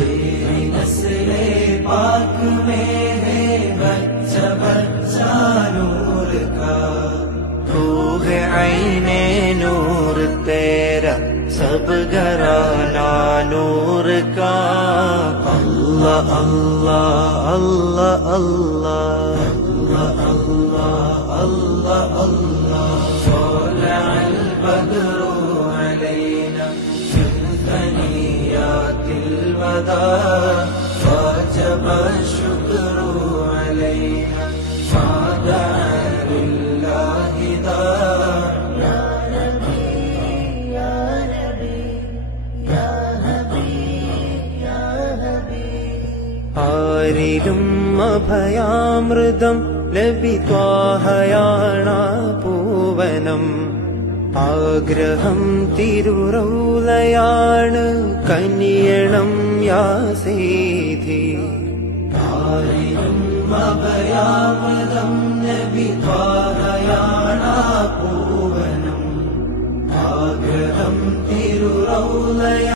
तेरी नस्ले पाक में है बच्चा बच्चा नूर का। तू है आईने नूर तेरा सब घराना नूर का। अल्लाह अल्लाह अल्लाह अल्लाह अल्लाह अल्लाह अल्लाह। طلع البدر علينا من ثنيات الوداع وجب الشكر علينا ما دعا لله داع. يا نبي يا نبي يا حبيب يا حبيب. ആരിലും അഭയാമൃതം ലഭിത്വാഹയാണ പൂവനം. ആഗ്രഹം തിരുറൗലയാണ് കനിയണം യാ സീധി. ആരിലും അഭയാമൃതം ലഭിത്വാഹയാണ പൂവനം. ആഗ്രഹം തിരുറൗലയ